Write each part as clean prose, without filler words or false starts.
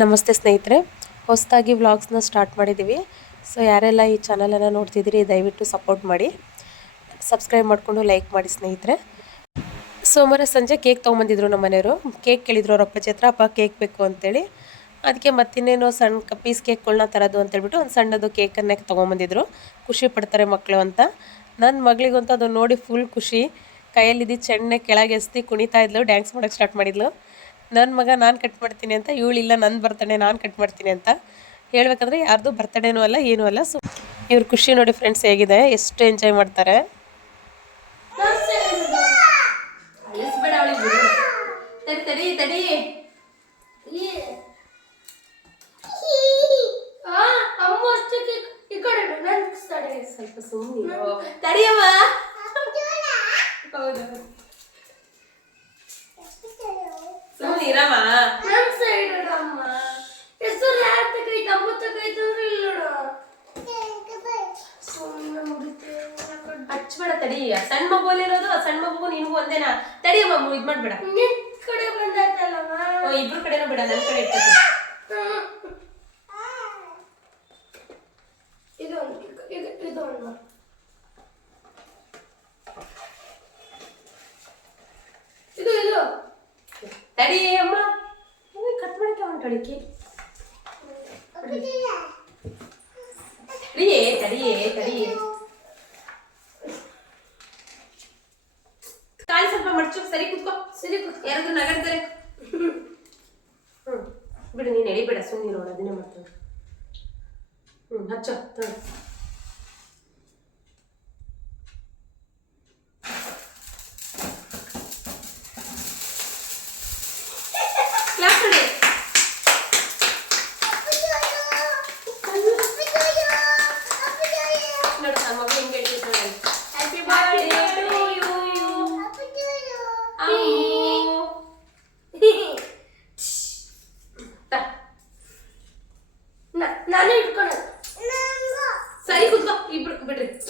ನಮಸ್ತೆ ಸ್ನೇಹಿತರೆ, ಹೊಸದಾಗಿ ವ್ಲಾಗ್ಸ್ನ ಸ್ಟಾರ್ಟ್ ಮಾಡಿದ್ದೀವಿ. ಸೊ ಯಾರೆಲ್ಲ ಈ ಚಾನಲನ್ನು ನೋಡ್ತಿದ್ದೀರಿ ದಯವಿಟ್ಟು ಸಪೋರ್ಟ್ ಮಾಡಿ, ಸಬ್ಸ್ಕ್ರೈಬ್ ಮಾಡಿಕೊಂಡು ಲೈಕ್ ಮಾಡಿ ಸ್ನೇಹಿತರೆ. ಸೋಮವಾರ ಸಂಜೆ ಕೇಕ್ ತೊಗೊಂಬಂದಿದ್ರು ನಮ್ಮ ಮನೆಯವರು. ಕೇಕ್ ಕೇಳಿದ್ರು ಅವ್ರ ಅಪ್ಪಾಜಿ ಹತ್ರ, ಅಪ್ಪ ಕೇಕ್ ಬೇಕು ಅಂತೇಳಿ. ಅದಕ್ಕೆ ಮತ್ತಿನ್ನೇನು ಸಣ್ಣ ಪೀಸ್ ಕೇಕ್ಗಳನ್ನ ತರೋದು ಅಂತೇಳ್ಬಿಟ್ಟು ಒಂದು ಸಣ್ಣದು ಕೇಕನ್ನೇ ತೊಗೊಂಬಂದಿದ್ರು. ಖುಷಿ ಪಡ್ತಾರೆ ಮಕ್ಕಳು ಅಂತ. ನನ್ನ ಮಗಳಿಗಂತೂ ಅದನ್ನು ನೋಡಿ ಫುಲ್ ಖುಷಿ. ಕೈಯಲ್ಲಿದ್ದು ಚೆಣ್ಣೆ ಕೆಳಗೆ ಎಸ್ತಿ ಕುಣಿತಾ ಇದ್ಲು, ಡ್ಯಾನ್ಸ್ ಮಾಡೋಕ್ಕೆ ಸ್ಟಾರ್ಟ್ ಮಾಡಿದ್ಲು. ನನ್ನ ಮಗ ನಾನು ಕಟ್ ಮಾಡ್ತೀನಿ ಅಂತ, ಇವಳಿಲ್ಲ ನನ್ನ ಬರ್ತಡೇ ನಾನು ಕಟ್ ಮಾಡ್ತೀನಿ ಅಂತ. ಹೇಳ್ಬೇಕಂದ್ರೆ ಯಾರ್ದು ಬರ್ತಡೇನೂ ಅಲ್ಲ ಏನೂ ಅಲ್ಲ. ಸೊ ಇವ್ರ ಖುಷಿ ನೋಡಿ ಫ್ರೆಂಡ್ಸ್ ಹೇಗಿದೆ, ಎಷ್ಟು ಎಂಜಾಯ್ ಮಾಡ್ತಾರೆ. ಸ್ವಲ್ಪ ಸುಮ್ಮನೆ ತಡಿಯಮ್ಮ. ಹೌದು ಸುಮ್ಮನೆ ಇರಮ್ಮ. ಹಚ್ಬೇಡ ತಡಿ, ಸಣ್ಣ ಮಗು ಇರೋದು ಸಣ್ಣ ಮಗು ನಿನ್ಗೂ ಒಂದೇನಾ. ತಡಿಯಮ್ಮ, ಇದ್ ಮಾಡ್ಬೇಡ. ಇಬ್ರು ಕಡೆನೂ ಬೇಡ, ನನ್ನ ಕಡೆ ಇರ್ತದೆ. ತಡಿ ಅಮ್ಮ, ಕಟ್ ಮಾಡಕ್ಕೆ ಹೊಂಟಡಿಕೆ. ತಡಿಯೇ ಕಾಲು ಸ್ವಲ್ಪ ಮಡ್ಚು. ಸರಿ ಕುತ್ಕೋ, ಯಾರಾದ್ರೂ ನಗಾಡ್ತಾರೆ. ಬಿಡು, ನೀನು ಎಡಿಬೇಡ, ಸುಮ್ಮನೆ ನೋಡು, ಅದನ್ನೇ ಮಾಡ್ತಾರೆ. ಹಚ್ಚೋ. ಸರಿ ಕುತ್ಕೋ,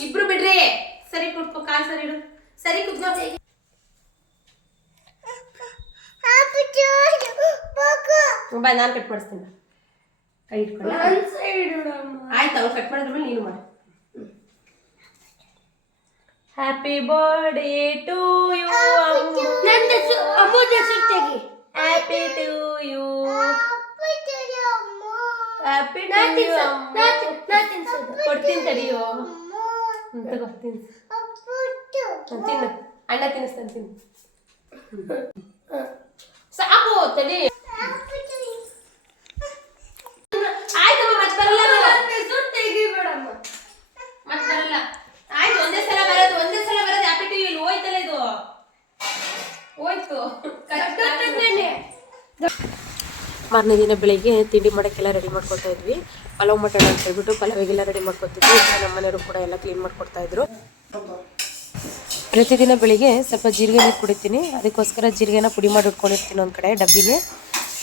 ಇಬ್ರು ಬಿಡ್ರಿ. ಸರಿ ಕುತ್ಕೋ, ಕಾಲ್ ಸರಿ ಇಡು. ಸರಿ ಕುತ್ಕೋ. ಬಾ, ನಾನು ಕಟ್ ಮಾಡಿಸ್ತೀನಿ. ಕೈ ಇಟ್ಕೊಂಡು ಆಯ್ತು. ಅವ್ರು ಕಟ್ ಮಾಡಿದ್ರ ಮೇಲೆ ನೀನು ಮಾಡಿ. Happy birthday to you. Happy to you. Happy to you. ಕೊಡ್ತೀನಿ ತಡಿಯೋ. ತಗೋ ತಿನ್ನು. ಅಣ್ಣ ತಿನ್ನಿಸ್ತಾನೆ, ತಿನ್ನು. ಸಾಕು ತಡಿ. ಆಯ್ತಮ್ಮ, ಮತ್ತೆ ಬರಲ್ಲ. ಮತ್ತೆ ಬರಲ್ಲ. ಆಯ್ತು, ಒಂದೇ ಸಲ ಬರೋದು. Happy to you. ಇಲ್ಲಿ ಹೋಯ್ತಲ್ಲ, ಇದು ಹೋಯ್ತು. ಮಾರನೇ ದಿನ ಬೆಳಿಗ್ಗೆ ತಿಂಡಿ ಮಾಡೋಕ್ಕೆಲ್ಲ ರೆಡಿ ಮಾಡ್ಕೊತಾ ಇದ್ವಿ. ಪಲಾವ್ ಮಟನ್ ಅಂತ ಹೇಳ್ಬಿಟ್ಟು ಪಲಾವಿಗೆಲ್ಲ ರೆಡಿ ಮಾಡ್ಕೊತಿದ್ವಿ. ನಮ್ಮ ಮನೆಯವರು ಕೂಡ ಎಲ್ಲ ಕ್ಲೀನ್ ಮಾಡ್ಕೊಡ್ತಾ ಇದ್ರು. ಪ್ರತಿದಿನ ಬೆಳಿಗ್ಗೆ ಸ್ವಲ್ಪ ಜೀರಿಗೆ ನೀರು ಕುಡಿತೀನಿ. ಅದಕ್ಕೋಸ್ಕರ ಜೀರಿಗೆನ ಪುಡಿ ಮಾಡಿ ಇಟ್ಕೊಂಡಿರ್ತೀನಿ ಒಂದು ಕಡೆ ಡಬ್ಬಿಲಿ.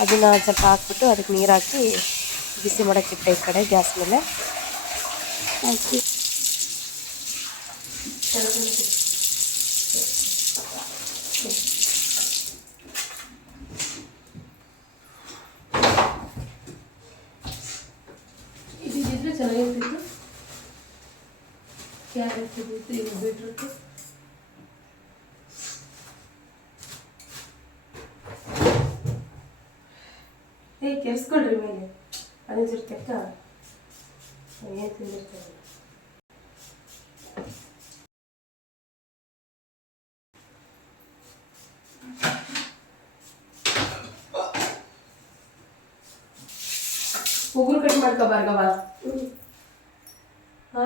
ಅದನ್ನು ಸ್ವಲ್ಪ ಹಾಕ್ಬಿಟ್ಟು ಅದಕ್ಕೆ ನೀರು ಹಾಕಿ ಬಿಸಿ ಮಾಡೋಕ್ಕಿಟ್ಟೆ ಈ ಕಡೆ ಗ್ಯಾಸ್ ಮೇಲೆ ಹಾಕಿ. ಇದಿದ್ರೆ ಚೆನ್ನಾಗಿರ್ತಿತ್ತು. ಕ್ಯಾರೆಟ್ ಇದ್ದಿತ್ತು, ಬೀಟ್ರೂಟ್. ಕೆರ್ಸ್ಕೊಳ್ರಿ ಮೇಲೆ ಅದೇ ಜೊತೆಕ್ಕ ಏನು ತಿಂದಿರ್ತಾರೆ. ಉಗುರು ಕಟ್ ಮಾಡ್ಕೊ ಭಾರ್ಗವ. ಹಾ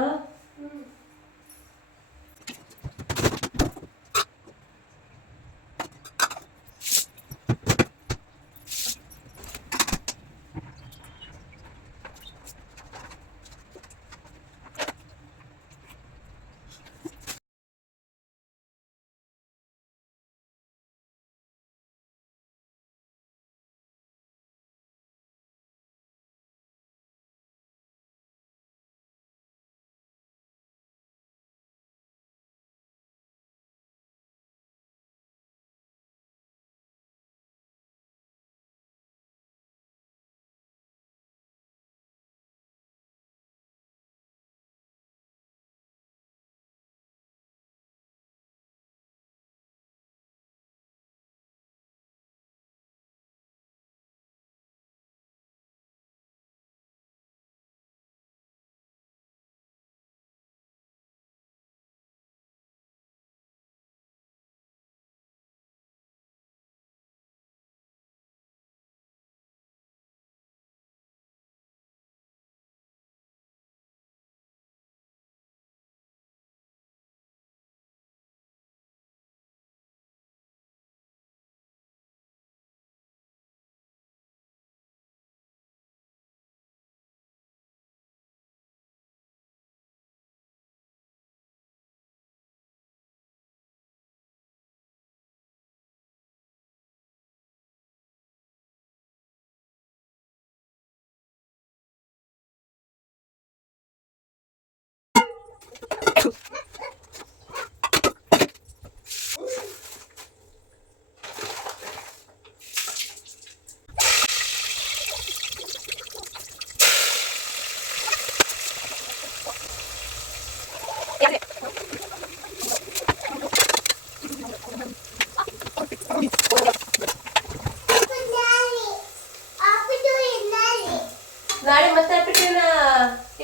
ನಾಳೆ ಮತ್ತೆ ಹಾಕ್ಬಿಟ್ಟಿನ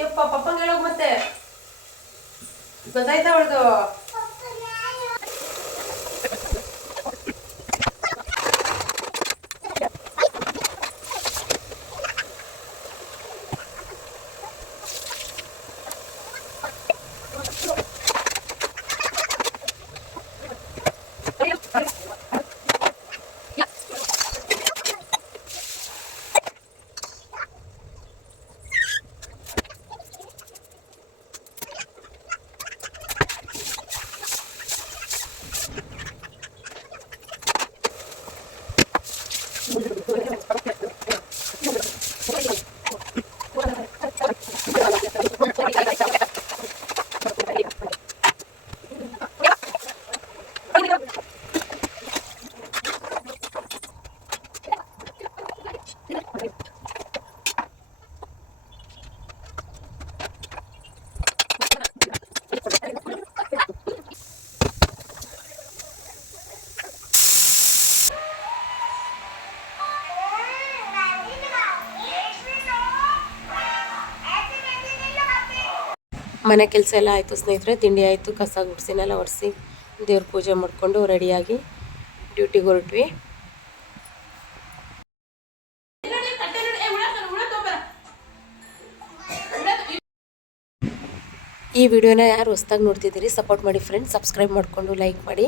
ಯಪ್ಪ ಪಪ್ಪಂಗೆ ಹೇಳೋದು ಮತ್ತೆ ಗೊತ್ತಾಯ್ತಾ ಅವಳದು. ಮನೆ ಕೆಲಸ ಎಲ್ಲ ಆಯಿತು ಸ್ನೇಹಿತರೆ. ತಿಂಡಿ ಆಯಿತು, ಕಸ ಗುಡಿಸಿನೆಲ್ಲ ಒರೆಸಿ ದೇವ್ರ ಪೂಜೆ ಮಾಡಿಕೊಂಡು ರೆಡಿಯಾಗಿ ಡ್ಯೂಟಿಗೆ ಹೊರಟ್ವಿ. ಈ ವಿಡಿಯೋನ ಯಾರು ಹೊಸ್ದಾಗಿ ನೋಡ್ತಿದ್ದೀರಿ ಸಪೋರ್ಟ್ ಮಾಡಿ ಫ್ರೆಂಡ್ಸ್, ಸಬ್ಸ್ಕ್ರೈಬ್ ಮಾಡಿಕೊಂಡು ಲೈಕ್ ಮಾಡಿ.